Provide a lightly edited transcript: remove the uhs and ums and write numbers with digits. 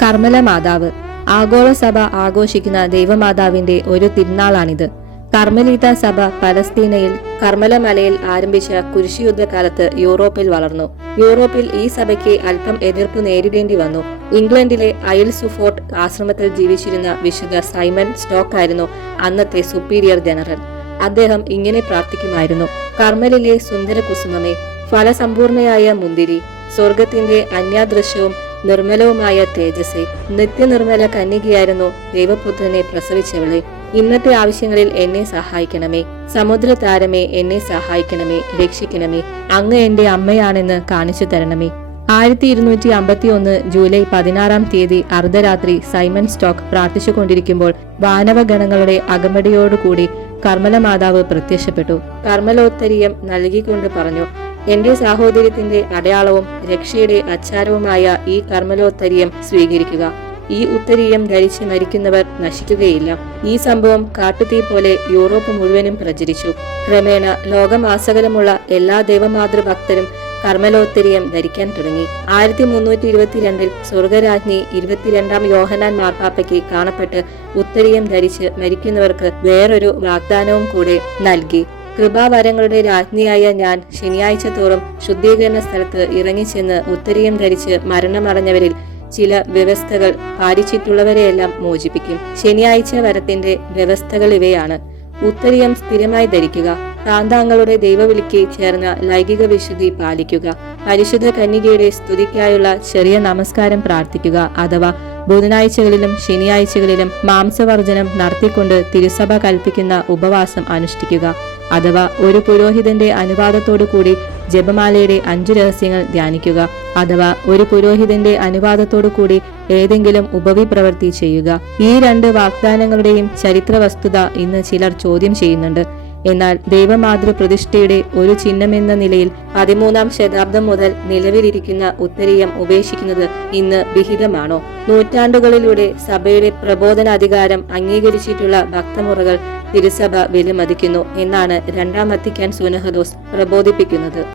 കർമ്മല മാതാവ്. ആഗോള സഭ ആഘോഷിക്കുന്ന ദൈവമാതാവിന്റെ ഒരു തിരുനാളാണിത്. കർമ്മലീത സഭ പലസ്തീനയിൽ കർമ്മല മലയിൽ ആരംഭിച്ച കുരിശുയുദ്ധകാലത്ത് യൂറോപ്പിൽ വളർന്നു. യൂറോപ്പിൽ ഈ സഭയ്ക്ക് അല്പം എതിർപ്പ് നേരിടേണ്ടി വന്നു. ഇംഗ്ലണ്ടിലെ ഐൽ സുഫോർട്ട് ആശ്രമത്തിൽ ജീവിച്ചിരുന്ന വിശുദ്ധ സൈമൺ സ്റ്റോക്ക് ആയിരുന്നു അന്നത്തെ സുപ്പീരിയർ ജനറൽ. അദ്ദേഹം ഇങ്ങനെ പ്രാർത്ഥിക്കുമായിരുന്നു: കർമ്മലിലെ സുന്ദര കുസുമമേ, ഫലസമ്പൂർണയായ മുന്തിരി, സ്വർഗത്തിന്റെ അന്യാദൃശ്യവും നിർമ്മലവുമായ തേജസ്സേ, നിത്യനിർമ്മല കന്യകയായിരുന്നു ദൈവപുത്രനെ പ്രസവിച്ചവളെ, ഇന്നത്തെ ആവശ്യങ്ങളിൽ എന്നെ സഹായിക്കണമേ. സമുദ്രതാരമേ, എന്നെ സഹായിക്കണമേ, രക്ഷിക്കണമേ. അങ്ങ് എന്റെ അമ്മയാണെന്ന് കാണിച്ചു തരണമേ. 1251 ജൂലൈ 16 അർദ്ധരാത്രി സൈമൺ സ്റ്റോക്ക് പ്രാർത്ഥിച്ചുകൊണ്ടിരിക്കുമ്പോൾ വാനവഗണങ്ങളുടെ അകമ്പടിയോടുകൂടി കർമ്മല മാതാവ് പ്രത്യക്ഷപ്പെട്ടു. കർമ്മലോത്തരീയം നൽകിക്കൊണ്ട് പറഞ്ഞു: എന്റെ സാഹോദര്യത്തിന്റെ അടയാളവും രക്ഷയുടെ അച്ചാരവുമായ ഈ കർമ്മലോത്തരീയം സ്വീകരിക്കുക. ഈ ഉത്തരീയം ധരിച്ച് മരിക്കുന്നവർ നശിക്കുകയില്ല. ഈ സംഭവം കാട്ടുതീ പോലെ യൂറോപ്പ് മുഴുവനും പ്രചരിച്ചു. ക്രമേണ ലോകമാസകലമുള്ള എല്ലാ ദൈവമാതൃഭക്തരും കർമ്മലോത്തരീയം ധരിക്കാൻ തുടങ്ങി. 1322 സ്വർഗരാജ്ഞി 22-ാം യോഹന്നാൻ മാർപ്പാപ്പയ്ക്ക് കാണപ്പെട്ട് ഉത്തരീയം ധരിച്ച് മരിക്കുന്നവർക്ക് വേറൊരു വാഗ്ദാനവും കൂടെ നൽകി. കൃപാവരങ്ങളുടെ രാജ്ഞിയായ ഞാൻ ശനിയാഴ്ച തോറും ശുദ്ധീകരണ സ്ഥലത്ത് ഇറങ്ങിച്ചെന്ന് ഉത്തരീയം ധരിച്ച് മരണമടഞ്ഞവരിൽ ചില വ്യവസ്ഥകൾ പാലിച്ചിട്ടുള്ളവരെയെല്ലാം മോചിപ്പിക്കും. ശനിയാഴ്ച വരത്തിന്റെ വ്യവസ്ഥകൾ ഇവയാണ്: ഉത്തരീയം സ്ഥിരമായി ധരിക്കുക, താന്താങ്ങളുടെ ദൈവവിളിക്ക് ചേർന്ന ലൈംഗിക വിശുദ്ധി പാലിക്കുക, പരിശുദ്ധ കന്യകയുടെ സ്തുതിക്കായുള്ള ചെറിയ നമസ്കാരം പ്രാർത്ഥിക്കുക അഥവാ ബുധനാഴ്ചകളിലും ശനിയാഴ്ചകളിലും മാംസവർജനം നടത്തിക്കൊണ്ട് തിരുസഭ കൽപ്പിക്കുന്ന ഉപവാസം അനുഷ്ഠിക്കുക അഥവാ ഒരു പുരോഹിതന്റെ അനുവാദത്തോടു കൂടി ജപമാലയുടെ 5 രഹസ്യങ്ങൾ ധ്യാനിക്കുക അഥവാ ഒരു പുരോഹിതന്റെ അനുവാദത്തോടു കൂടി ഏതെങ്കിലും ഉപവിപ്രവൃത്തി ചെയ്യുക. ഈ 2 വാഗ്ദാനങ്ങളുടെയും ചരിത്ര വസ്തുത ഇന്ന് ചിലർ ചോദ്യം ചെയ്യുന്നുണ്ട്. എന്നാൽ ദൈവമാതൃ പ്രതിഷ്ഠയുടെ ഒരു ചിഹ്നമെന്ന നിലയിൽ 13-ാം ശതാബ്ദം മുതൽ നിലവിലിരിക്കുന്ന ഉത്തരീയം ഉപേക്ഷിക്കുന്നത് ഇന്ന് വിഹിതമാണോ? നൂറ്റാണ്ടുകളിലൂടെ സഭയുടെ പ്രബോധനാധികാരം അംഗീകരിച്ചിട്ടുള്ള ഭക്തമുറകൾ തിരുസഭ വിലമതിക്കുന്നു എന്നാണ് 2-ാം വത്തിക്കാൻ സുനഹദോസ് പ്രബോധിപ്പിക്കുന്നത്.